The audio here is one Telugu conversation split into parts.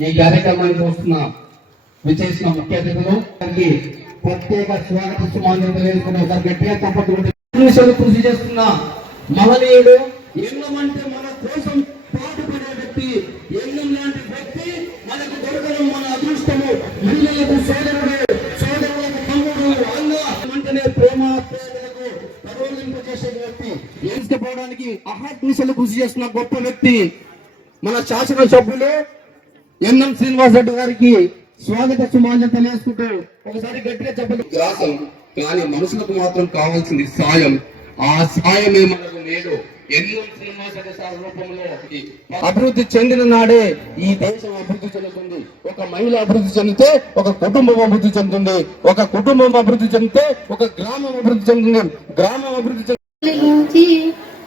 ఈ కార్యక్రమానికి వస్తున్న విచేసిన ముఖ్య అతిథులు ప్రత్యేక స్వాగత సుమాన్యం తెలియజేసుకున్న గట్టిగా తప్పకుండా కృషి చేస్తున్న మహనీయుడు ఎన్నం అంటే మన కోసం పాటుపడే వ్యక్తి ఎన్నం లాంటి వ్యక్తి మనకు దొరకడం మన అదృష్టము. మహిళలకు సోదరుడు సోదరులకు తమ్ముడు అన్న వెంటనే ప్రేమ వ్యక్తి. ఎంచుకోవడానికి అహర్నిశలు కృషి చేస్తున్న గొప్ప వ్యక్తి మన శాసనసభ్యులు ఎన్ఎం శ్రీనివాస్ రెడ్డి గారికి స్వాగత సుమాన్యం తెలియజేసుకుంటూ ఒకసారి గట్టిగా చెప్పండి. వ్యాసం కానీ మనుషులకు మాత్రం కావాల్సింది సాయం. ఆ సాయమే మనకు నేడు ఎన్ఎం శ్రీనివాస్ రెడ్డి సార్ రూపంలో అభివృద్ధి చెందిన నాడే ఈ దేశం అభివృద్ధి చెందుతుంది. ఒక మహిళ అభివృద్ధి చెందితే ఒక కుటుంబం అభివృద్ధి చెందుతుంది. ఒక కుటుంబం అభివృద్ధి చెందితే ఒక గ్రామం అభివృద్ధి చెందుతుంది. గ్రామం అభివృద్ధి చెంది వెలిగించి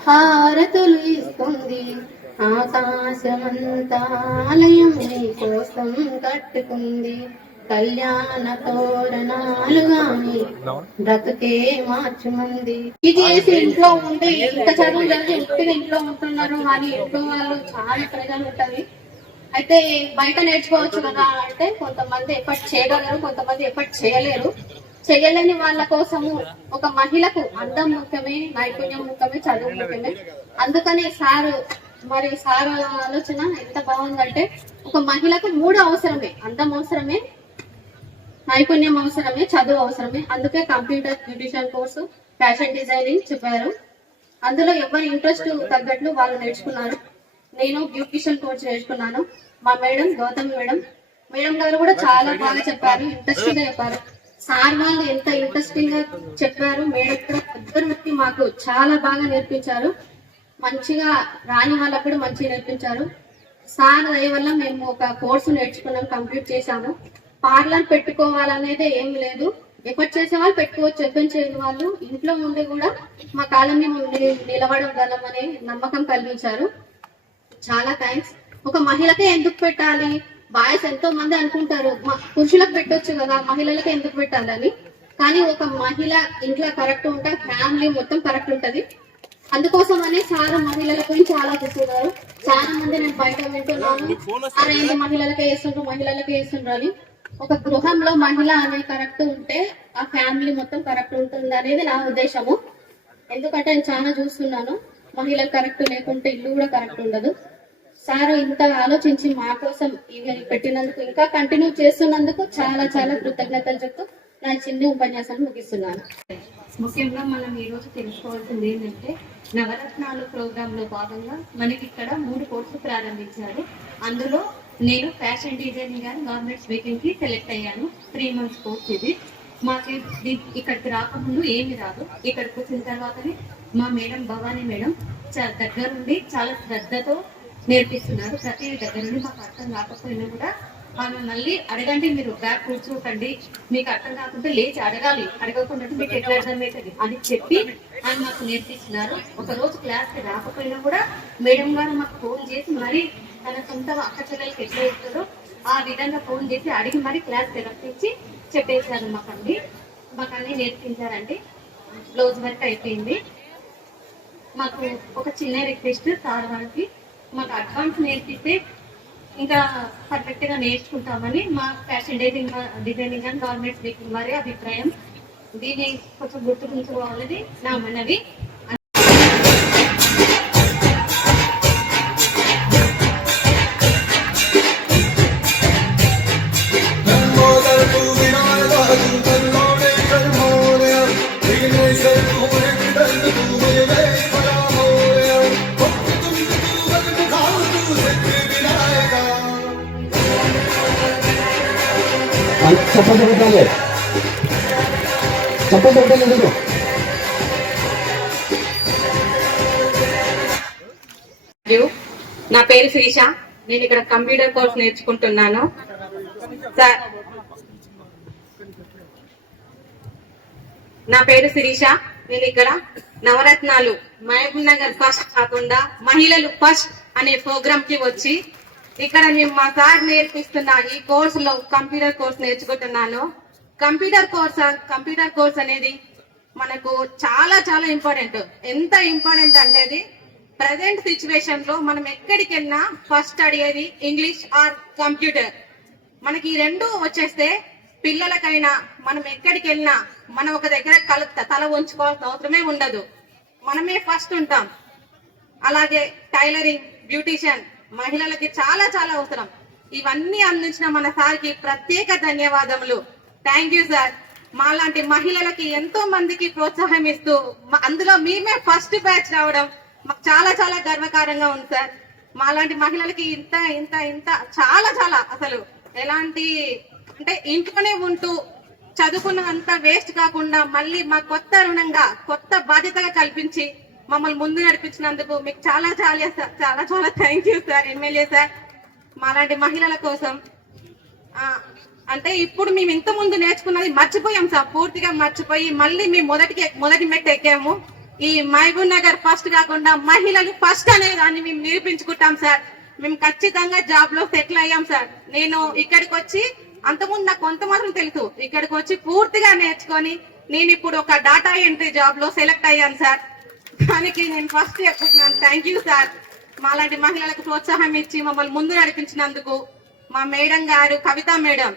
హారతులు ఇస్తుంది. ఆకాశమంతాలయం నీ కోసం కట్టుకుంది కళ్యాణ తోరణాలుగా బ్రతుకే మార్చుమంది. ఇది చేసి ఇంట్లో ఉంటే ఇంత చదువు చదివి ఇంట్లో ఉంటున్నారు? అని ఇంట్లో వాళ్ళు? చాలా ప్రజలు ఉంటది అయితే బయట నేర్చుకోవచ్చు కదా అంటే కొంతమంది ఎఫర్ట్ చేయగలరు కొంతమంది ఎఫర్ట్ చేయలేరు. చేయలేని వాళ్ళ కోసము ఒక మహిళకు అందం ముఖ్యమే నైపుణ్యం ముఖ్యమే చదువు ముఖ్యమే. అందుకనే సారు మరి సార్ ఆలోచన ఎంత బాగుందంటే ఒక మహిళకు మూడు అవసరమే అందం అవసరమే నైపుణ్యం అవసరమే చదువు అవసరమే. అందుకే computer beautician course fashion designing చెప్పారు. అందులో ఎవరి ఇంట్రెస్ట్ తగ్గట్లు వాళ్ళు నేర్చుకున్నారు. నేను బ్యూటిషియన్ కోర్స్ నేర్చుకున్నాను. మా మేడం గౌతమ్ మేడం మేడం గారు కూడా చాలా బాగా చెప్పారు ఇంట్రెస్టింగ్గా చెప్పారు. సార్ వాళ్ళు ఎంత ఇంట్రెస్టింగ్గా చెప్పారు మేడం కూడా ఇద్దరు వ్యక్తి మాకు చాలా బాగా నేర్పించారు. మంచిగా రాని వాళ్ళకు కూడా మంచిగా నేర్పించారు. సార్ దయ వల్ల మేము ఒక కోర్సు నేర్చుకున్నాం కంప్లీట్ చేశాము. పార్లర్ పెట్టుకోవాలనేది ఏం లేదు. ఎఫర్ట్ చేసే వాళ్ళు పెట్టుకోవచ్చు ఎఫర్ట్ చేయని వాళ్ళు. ఇంట్లో ఉండి కూడా మా కాలంని నిలబడగలం అనే నమ్మకం కలిగించారు. చాలా థ్యాంక్స్. ఒక మహిళకే ఎందుకు పెట్టాలి? బాయ్స్ ఎంతో మంది అనుకుంటారు పురుషులకు పెట్టొచ్చు కదా మహిళలకే ఎందుకు పెట్టాలని. కానీ ఒక మహిళ ఇంట్లో కరెక్ట్ ఉంటే ఫ్యామిలీ మొత్తం కరెక్ట్ ఉంటుంది. అందుకోసం అనే చాలా మహిళల గురించి ఆలోచిస్తున్నారు. చాలా మంది నేను బయట వింటున్నాను. అరే ఏంటి మహిళలకే వేస్తుండ్రు మహిళలకే వేస్తుండ్రు అని ఒక గృహంలో మహిళ అనే కరెక్ట్ ఉంటే ఆ ఫ్యామిలీ మొత్తం కరెక్ట్ ఉంటుంది అనేది నా ఉద్దేశము. ఎందుకంటే నేను చాలా చూస్తున్నాను మహిళలు కరెక్ట్ లేకుంటే ఇల్లు కూడా కరెక్ట్ ఉండదు. సార్ ఇంత ఆలోచించి మా కోసం ఇవి పెట్టినందుకు ఇంకా కంటిన్యూ చేస్తున్నందుకు చాలా చాలా కృతజ్ఞతలు చెప్తూ నా చిన్న ఉపన్యాసాన్ని ముగిస్తున్నాను. ముఖ్యంగా మనం ఈరోజు తెలుసుకోవాల్సింది ఏంటంటే నవరత్నాలు ప్రోగ్రామ్లో భాగంగా మనకి ఇక్కడ మూడు కోర్సులు ప్రారంభించారు. అందులో నేను ఫ్యాషన్ డిజైనింగ్ అండ్ గవర్నమెంట్ స్పీకింగ్కి సెలెక్ట్ అయ్యాను. త్రీ మంత్స్ కోర్స్ ఇది. మాకు ఇక్కడికి రాకముందు ఏమి రాదు. ఇక్కడికి వచ్చిన తర్వాతనే మా మేడం భవానీ మేడం చా- దగ్గరుండి చాలా శ్రద్ధతో నేర్పిస్తున్నారు. ప్రతి దగ్గర నుండి మాకు అర్థం కాకపోయినా కూడా మనం మళ్ళీ అడగండి మీరు బ్యాగ్ కూర్చోకండి మీకు అర్థం కాకుంటే లేచి అడగాలి. అడగకుండా మీకు ఎట్లా అర్థమవుతుంది అని చెప్పి ఆయన మాకు నేర్పిస్తున్నారు. ఒక రోజు క్లాస్కి రాకపోయినా కూడా మేడం గారు మాకు ఫోన్ చేసి మరి తన సొంత అక్క చెల్లెలకి ఎట్లా ఇస్తారో ఆ విధంగా ఫోన్ చేసి అడిగి మరి క్లాస్ రప్పించి చెప్పేశారు మాకండి మాకు అన్ని నేర్పించారండి. బ్లౌజ్ వర్క్ అయిపోయింది. మాకు ఒక చిన్న రిక్వెస్ట్ సార్ వాళ్ళకి మాకు అడ్వాన్స్ నేర్పిస్తే ఇంకా పర్ఫెక్ట్గా నేర్చుకుంటామని మా fashion designing designing and government speaking వారి అభిప్రాయం. దీన్ని కొంచెం గుర్తుంచుకోవాలని నా మనవి. చెప్పండి పెట్టాలి చెప్పండి పెట్టాలి లేదు మరియు నా పేరు శ్రీష. నేను ఇక్కడ కంప్యూటర్ కోర్స్ నేర్చుకుంటున్నాను. సార్ నా పేరు శిరీష. నేను ఇక్కడ నవరత్నాలు మహబూబ్ నగర్ ఫస్ట్ కాకుండా మహిళలు ఫస్ట్ అనే ప్రోగ్రామ్కి వచ్చి ఇక్కడ నేను మా సార్ నేర్పిస్తున్న ఈ కోర్స్లో కంప్యూటర్ కోర్స్ నేర్చుకుంటున్నాను. కంప్యూటర్ కోర్స్ కంప్యూటర్ కోర్స్ అనేది మనకు చాలా చాలా ఇంపార్టెంట్. ఎంత ఇంపార్టెంట్ అంటే ప్రజెంట్ సిచ్యువేషన్లో మనం ఎక్కడికి వెళ్ళినా ఫస్ట్ అడిగేది ఇంగ్లీష్ ఆర్ కంప్యూటర్. మనకి ఈ రెండు వచ్చేస్తే పిల్లలకైనా మనం ఎక్కడికి వెళ్ళినా మనం ఒక దగ్గర కల తల ఉంచుకోవాల్సిన అవసరమే ఉండదు. మనమే ఫస్ట్ ఉంటాం. అలాగే టైలరింగ్ బ్యూటీషియన్ మహిళలకి చాలా చాలా అవసరం. ఇవన్నీ అందించిన మన సార్కి ప్రత్యేక ధన్యవాదములు. థ్యాంక్ యూ సార్ మాలాంటి మహిళలకి ఎంతో మందికి ప్రోత్సాహం ఇస్తూ అందులో మేమే ఫస్ట్ బ్యాచ్ రావడం మాకు చాలా చాలా గర్వకారంగా ఉంది సార్ మాలాంటి మహిళలకి ఇంత ఇంత ఇంత చాలా చాలా అసలు ఎలాంటి అంటే ఇంట్లోనే ఉంటూ చదువుకున్నంత వేస్ట్ కాకుండా మళ్ళీ మా కొత్త రుణంగా కొత్త బాధ్యతగా కల్పించి మమ్మల్ని ముందు నడిపించినందుకు మీకు చాలా చాలా చాలా చాలా thank you sir MLA sir మాలాంటి మహిళల కోసం. అంటే ఇప్పుడు మేము ఇంత ముందు నేర్చుకున్నది మర్చిపోయాం సార్ పూర్తిగా మర్చిపోయి మళ్ళీ మేము మొదటికి మొదటి మెట్టు ఎక్కాము. ఈ మహబూబ్ నగర్ ఫస్ట్ కాకుండా మహిళలు ఫస్ట్ అనే దాన్ని మేము నిరూపించుకుంటాం సార్ మేము ఖచ్చితంగా జాబ్లో సెటిల్ అయ్యాం సార్ నేను ఇక్కడికి వచ్చి అంతకుముందు నాకు కొంత మాత్రం తెలుసు. ఇక్కడికి వచ్చి పూర్తిగా నేర్చుకొని నేను ఇప్పుడు ఒక డాటా ఎంట్రీ జాబ్లో సెలెక్ట్ అయ్యాను సార్ దానికి నేను ఫస్ట్ చెప్పుకుంటున్నాను థ్యాంక్ యూ సార్ మాలాంటి మహిళలకు ప్రోత్సాహం ఇచ్చి మమ్మల్ని ముందు నడిపించినందుకు మా మేడం గారు కవిత మేడం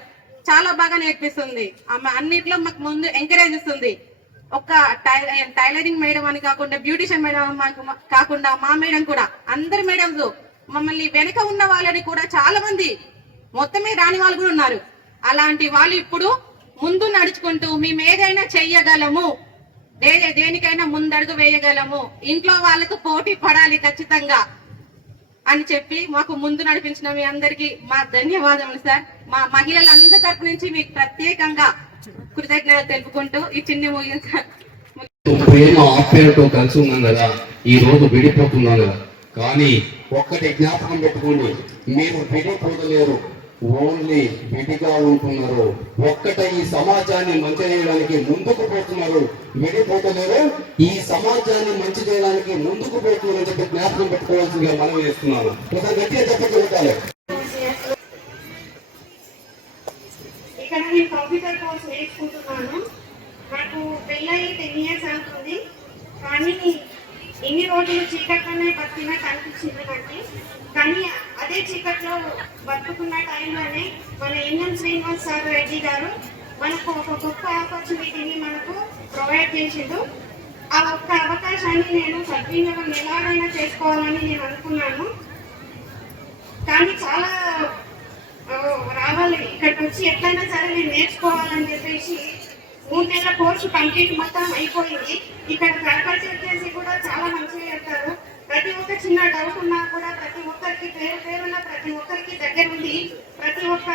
చాలా బాగా నేర్పిస్తుంది. ఆమె అన్నిట్లో మాకు ముందు ఎంకరేజ్ ఇస్తుంది ఒక్క టైలరింగ్ మేడం అని కాకుండా బ్యూటిషియన్ మేడం మాకు కాకుండా మా మేడం కూడా అందరు మేడమ్స్ మమ్మల్ని వెనక ఉన్న వాళ్ళని కూడా చాలా మంది మొత్తమే రాని వాళ్ళు కూడా ఉన్నారు. అలాంటి వాళ్ళు ఇప్పుడు ముందు నడుచుకుంటూ మేము ఏదైనా చెయ్యగలము. దేనికైనా ముందడుగు వేయగలము. ఇంట్లో వాళ్ళకు పోటీ పడాలి ఖచ్చితంగా అని చెప్పి మాకు ముందు నడిపించిన మీ అందరికి మా ధన్యవాదములు సార్. మా మహిళలందరి తరపు నుంచి మీకు ప్రత్యేకంగా కృతజ్ఞతలు తెలుపుకుంటూ ఈ చిన్ని ముగించ ప్రేమ ఆప్యాయతో కలిసి ఉన్నాం కదా ఈ రోజు విడిపోతున్నాం కదా. కానీ ఒక్కటి జ్ఞాపకం పెట్టుకోండి మీరు విడిపోతలేరు. ఓన్లీ విడిగా ఉంటున్నారు. ఒక్కట ఈ సమాజాన్ని మంచి చేయడానికి ముందుకు పోతున్నారు. విడిపోతున్నారు. ఈ సమాజాన్ని మంచి చేయడానికి ముందుకు పోతున్నారని చెప్పి జ్ఞాపకం పెట్టుకోవాల్సిందిగా మనం చేస్తున్నాను. ఒకసారి గట్టిగా చెప్పగలుగుతారు ఇక్కడ నేను కంప్యూటర్ కోర్స్ నేర్చుకుంటున్నాను. నాకు పెళ్ళయి టెన్ ఇయర్స్ అవుతుంది. కానీ ఎన్ని రోజులు చీకట్లోనే బతికినా కనిపించింది నాకు. కానీ అదే చీకట్లో బతుకున్న టైంలోనే మన ఎన్ఎం శ్రీనివాస్ సార్ రెడ్డి గారు మనకు ఒక గొప్ప ఆపర్చునిటీని మనకు ప్రొవైడ్ చేసిండు. ఆ ఒక్క అవకాశాన్ని నేను సద్వినియోగం ఎలాగైనా చేసుకోవాలని నేను అనుకున్నాను. కానీ చాలా రావాలి. ఇక్కడికి వచ్చి ఎట్లయినా సరే నేను నేర్చుకోవాలని చెప్పేసి మూడు నెలల కోర్సు కంప్లీట్ మొత్తం అయిపోయింది. ఇక్కడ ఫ్యాకల్టీ వచ్చేసి కూడా చాలా మంచిగా చెప్తారు ప్రతి ఒక్క చిన్న డౌట్ ఉన్నా కూడా ప్రతి ఒక్కరికి పేరు పేరున్న ప్రతి ఒక్కరికి దగ్గర ఉంది ప్రతి ఒక్క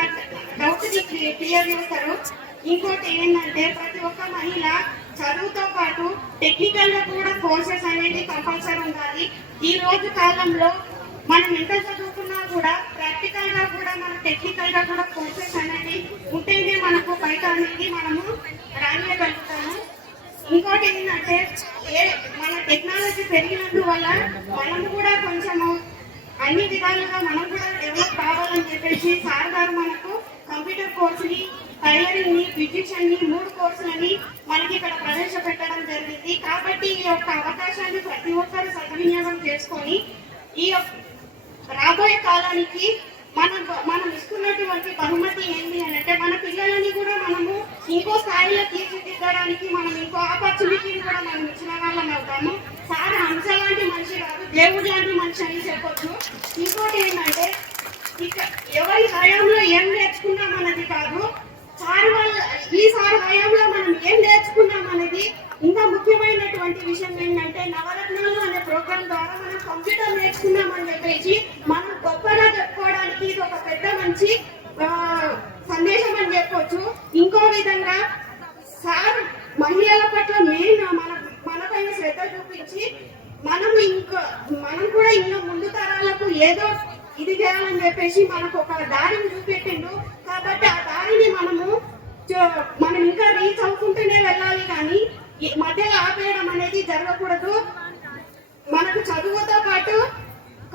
డౌట్ని క్లియర్ చేస్తారు. ఇంకోటి ఏంటంటే ప్రతి ఒక్క మహిళ చదువుతో పాటు టెక్నికల్గా కూడా కోర్సెస్ అనేది కంపల్సరీ ఉండాలి. ఈ రోజు కాలంలో మనం ఎంత చదువుకున్నా కూడా ప్రాక్టికల్గా కూడా మన టెక్నికల్గా కూడా కోర్సెస్ అనేది ఉంటేనే మనకు బయట అనేది మనము రాయగలుగుతాము ఇంకోటి ఏంటంటే మన టెక్నాలజీ పెరిగినందువల్ల మనం కూడా కొంచెము అన్ని విధాలుగా మనం కూడా డెవలప్ కావాలని చెప్పేసి సార్ గారు మనకు కంప్యూటర్ కోర్సుని టైలరింగ్ని బ్యూటిషియన్ని మూడు కోర్సులని మనకి ఇక్కడ ప్రవేశపెట్టడం జరిగింది. కాబట్టి ఈ యొక్క అవకాశాన్ని ప్రతి ఒక్కరు సద్వినియోగం చేసుకొని ఈ యొక్క రాబోయే కాలానికి మనం మనం ఇస్తున్నటువంటి బహుమతి ఏంటి అని అంటే మన పిల్లలని కూడా మనము ఇంకో స్థాయిలో తీర్చిదిద్దడానికి మనం ఇంకో ఆపర్చునిటీని కూడా మనం ఇచ్చిన వాళ్ళం అవుతాము. సార్ హంస లాంటి మనిషి కాదు దేవుడు లాంటి మనిషి అని చెప్పొచ్చు. ఇంకోటి ఏంటంటే ఇక ఎవరి హయాంలో ఏం నేర్చుకున్నాం అన్నది కాదు. సార్ వాళ్ళ ఈ సార్ హయాంలో మనం ఏం నేర్చుకున్నాం అనేది ఇంకా ముఖ్యమైనటువంటి విషయం ఏంటంటే నవరత్నాలు అనే ప్రోగ్రామ్ ద్వారా మనం కంప్యూటర్ నేర్చుకున్నాం అని చెప్పేసి మనం గొప్పగా చెప్పుకోవడానికి ఇది ఒక పెద్ద మంచి సందేశం అని చెప్పొచ్చు. ఇంకో విధంగా సార్ మహిళల పట్ల మెయిన్ మన మనపైన శ్రద్ధ చూపించి మనం ఇంకా మనం కూడా ఇంకా ముందు తరాలకు ఏదో ఇది చేయాలని చెప్పేసి మనకు ఒక దారిని చూపెట్టిండు. కాబట్టి ఆ దారిని మనము మనం ఇంకా రీచ్ అవుకుంటూనే వెళ్ళాలి కానీ ఈ మధ్యలో ఆపేయడం అనేది జరగకూడదు. మనకు చదువుతో పాటు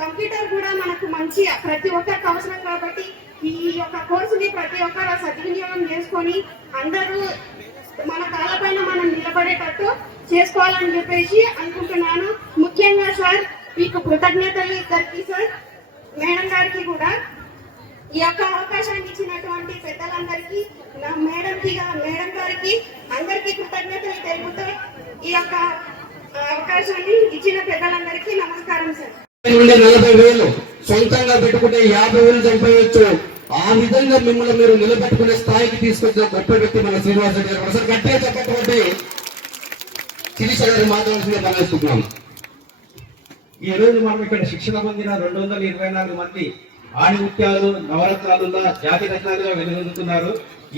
కంప్యూటర్ కూడా మనకు మంచి ప్రతి ఒక్కరికి అవసరం కాబట్టి ఈ యొక్క కోర్సుని ప్రతి ఒక్కరు సద్వినియోగం చేసుకొని అందరూ మన కాళ్ళపైన మనం నిలబడేటట్టు చేసుకోవాలని చెప్పేసి అనుకుంటున్నాను. ముఖ్యంగా సార్ మీకు కృతజ్ఞతలు ఇద్దరికి సార్. మేడం గారికి కూడా ఈ యొక్క అవకాశాన్ని ఇచ్చినటువంటి పెద్దలందరికీ నా మేడంకి మేడం గారికి అందరికీ కృతజ్ఞతలు తెలుపుతూ ఈ యొక్క అవకాశాన్ని ఇచ్చిన పెద్దలందరికీ నమస్కారం సార్. నుండి నలభై వేలు సొంతంగా పెట్టుకుంటే యాభై వేలు చంపేయచ్చు ఆ విధంగా మిమ్మల్ని మీరు నిలబెట్టుకునే స్థాయికి తీసుకొచ్చిన గొప్ప వ్యక్తి మన శ్రీనివాస గారు. ఒకసారి గట్టిగా చెప్పటువంటి శిరీష గారు మాట్లాడాల్సిందే మనం ఈ రోజు మనం ఇక్కడ శిక్షణ పొందిన రెండు వందల ఇరవై నాలుగు మంది ఆణిముత్యాలు నవరత్నాలుగా జాతి రత్నాలుగా వెలుగొందుతున్నారు.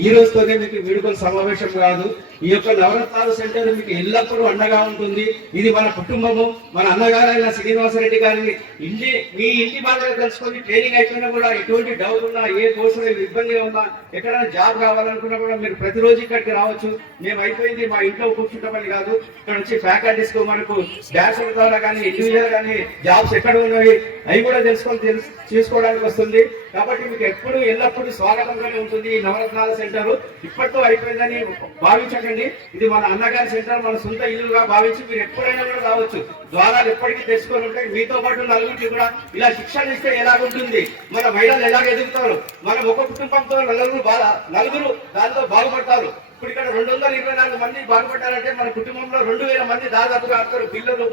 ఈ రోజుతోనే మీకు వీడుకల సమావేశం కాదు. ఈ యొక్క నవరత్నాలు సెంటర్ మీకు ఎల్లప్పుడూ అండగా ఉంటుంది. ఇది మన కుటుంబము మన అన్నగారైన శ్రీనివాసరెడ్డి గారిని ఇంటి మీ ఇంటి బాధగా తెలుసుకొని ట్రైనింగ్ అయిపోయినా కూడా ఎటువంటి డౌట్ ఉన్నా ఏ కోర్సులో ఇబ్బందిగా ఉన్నా ఎక్కడైనా జాబ్ కావాలనుకున్నా కూడా మీరు ప్రతిరోజు ఇక్కడికి రావచ్చు. మేము అయిపోయింది మా ఇంట్లో కూర్చుంటామని కాదు. ఇక్కడ నుంచి ఫ్యాకల్టీస్కు మనకు డాన్స్ ద్వారా కానీ ఇండివిజువల్ కానీ జాబ్స్ ఎక్కడ ఉన్నాయి అవి కూడా తెలుసుకొని తెలుసు చేసుకోవడానికి వస్తుంది. కాబట్టి మీకు ఎప్పుడు ఎల్లప్పుడూ స్వాగతంగానే ఉంటుంది ఈ నవరత్నాల సెంటర్. ఇప్పటితో అయిపోయిందని భావించకండి. ఇది మన అన్నగారి సెంటర్ మన సొంత ఇల్లుగా భావించి మీరు ఎప్పుడైనా కూడా రావచ్చు. ద్వారాలు ఎప్పటికీ తెచ్చుకొని ఉంటాయి. మీతో పాటు నలుగురికి కూడా ఇలా శిక్షణ ఇస్తే ఎలాగుంటుంది? మన మహిళలు ఎలాగ ఎదుగుతారు? మనం ఒక కుటుంబంతో నలుగురు బాగా నలుగురు దానితో బాగుపడతారు. ఇప్పుడు ఇక్కడ రెండు వందల ఇరవై నాలుగు మంది బాగుపడ్డారంటే మన కుటుంబంలో రెండు వేల మంది దాదాపుగా అందరు పిల్లలు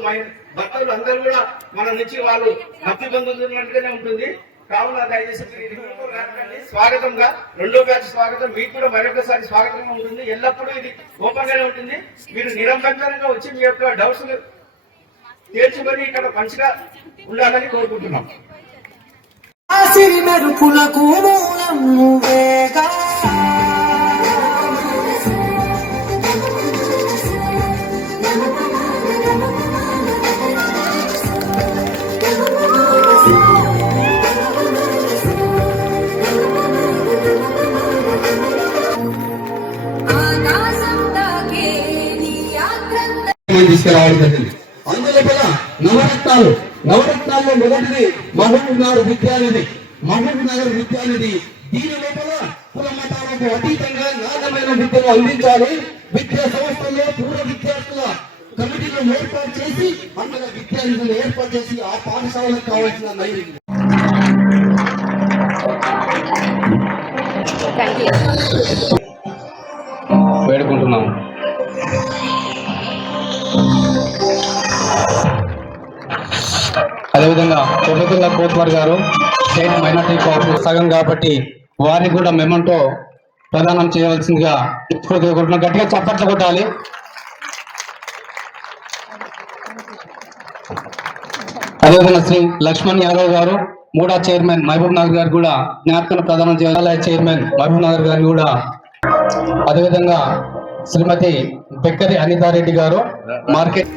భర్తలు అందరూ కూడా మన నుంచి వాళ్ళు లబ్ధి పొందుతున్నట్టుగానే ఉంటుంది. కావున దయచేసి స్వాగతంగా రెండో బ్యాచ్ స్వాగతం. మీకు కూడా మరొకసారి స్వాగతంగా ఉంటుంది. ఎల్లప్పుడూ ఇది గోపంగానే ఉంటుంది. మీరు నిరంతరంగా వచ్చి మీ యొక్క డౌట్స్ తీర్చుకొని ఇక్కడ మంచిగా ఉండాలని కోరుకుంటున్నాం. ఆసిరి మెరుపులకు మూలం మొదటిది మహబూబ్ నగర్ విద్యానిధి మహబూబ్ నగర్ విద్యానిధి. దీని లోపల కుల మతాలకు అతీతంగా నాణ్యమైన విద్యను అందించాలి. విద్యా సంస్థల్లో పూర్వ విద్యార్థుల కమిటీలను ఏర్పాటు చేసి అందులో విద్యానిధులు ఏర్పాటు చేసి ఆ పాఠశాలకు కావాల్సిన నైపుణ్యం. వేడుకుంటున్నాము. అదేవిధంగా కొబ్బరిల్ల కోత్వార్ గారు స్టేట్ మైనార్టీ కోఆపరేటివ్ సగం కాబట్టి వారిని కూడా మెమంటో ప్రదానం చేయవలసిందిగా కోరుకుంటున్నాం గట్టిగా చప్పట్లు కొట్టాలి. అదేవిధంగా శ్రీ లక్ష్మణ్ యాదవ్ గారు మూడా చైర్మన్ మహబూబ్ నగర్ గారు కూడా జ్ఞాపకం ప్రదానం చేయాలి. చైర్మన్ మహబూబ్ నగర్ గారు కూడా. అదేవిధంగా శ్రీమతి బెక్కరి అనితారెడ్డి గారు మార్కెట్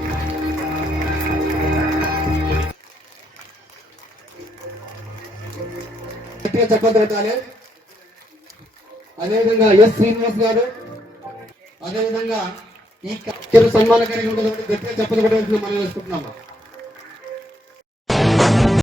గట్టిగా చెప్పండి పెట్టాలి అదేవిధంగా ఎస్ శ్రీనివాస్ గారు అదేవిధంగా ఈ సన్మాన కార్యక్రమం గట్టిగా చెప్పలు పెట్టాల్సింది మనం వేసుకుంటున్నాము.